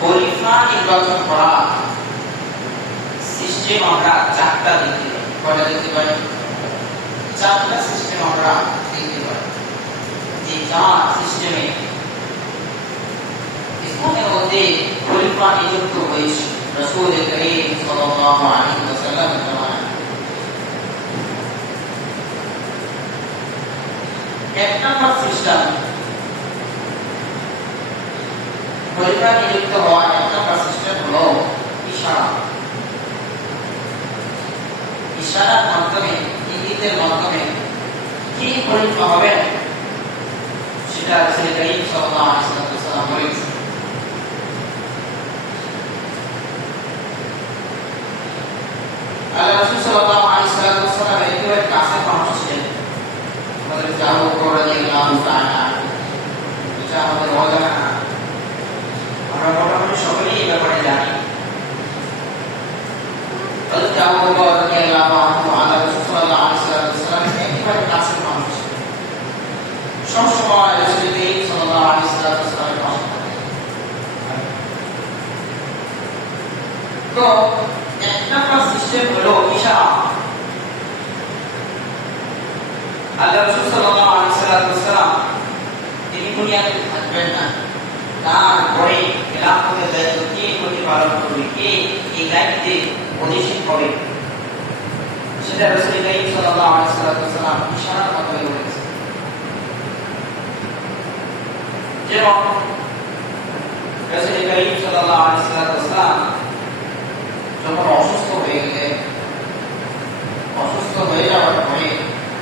খলিফা নির্বাচন করা সিস্টেম আমরা চারটা দেখতে পাই। কয়টা দেখতে পাই? চারটা সিস্টেম আমরা দেখতে পাই, যে চার সিস্টেমে ইসলামের মধ্যে খলিফা নিযুক্ত হয়েছে রাসূল করিম সাল্লাল্লাহু আলাইহি ওয়াসাল্লামের জামানায়। এক নম্বর সিস্টেম, খলিফা নিযুক্ত হওয়ার এক নম্বর সিস্টেম হলো ইশারা। ইশারার মাধ্যমে, ইঙ্গিতের মাধ্যমে কে খলিফা হবেন সেটা রাসূল করিম সাল্লাল্লাহু আলাইহি ওয়াসাল্লাম বলেছেন। আল্লাহ রাসূল সাল্লাল্লাহু আলাইহি ওয়াসাল্লাম একেবারে কাছে পৌঁছেছিলেন। আমাদের আবু বকর রাদিয়াল্লাহু তাআলা, এটা আমাদের অজানা না, আমরা মোটামুটি সকলেই এই ব্যাপারে জানি। হযরত আবু বকর রাদিয়াল্লাহু আনহু আল্লাহ রাসূল সাল্লাল্লাহু আলাইহি ওয়াসাল্লাম একেবারে কাছে পৌঁছেছিলেন। সবসময় রাসূল করিম সাল্লাল্লাহু আলাইহি ওয়াসাল্লামের পাশে থাকতেন। তো এক নম্বর সিস্টেম হলো ইশারা। আল্লাহ রাসূল সাল্লাল্লাহু আলাইহি ওয়াসাল্লাম তিনি দুনিয়াতে থাকবেন না, তারপরে খেলাফতের দায়িত্ব কে প্রতিপালন করবে, কে এই দায়িত্বে অধিষ্ঠিত হবে, সেটা রাসূল করিম সাল্লাল্লাহু আলাইহি ওয়াসাল্লাম ইশারার মাধ্যমে বলেছেন। যেমন রাসূল করিম সাল্লাল্লাহু আলাইহি ওয়াসাল্লাম যখন অসুস্থ হয়ে গেলেন, অসুস্থ হয়ে যাওয়ার পরে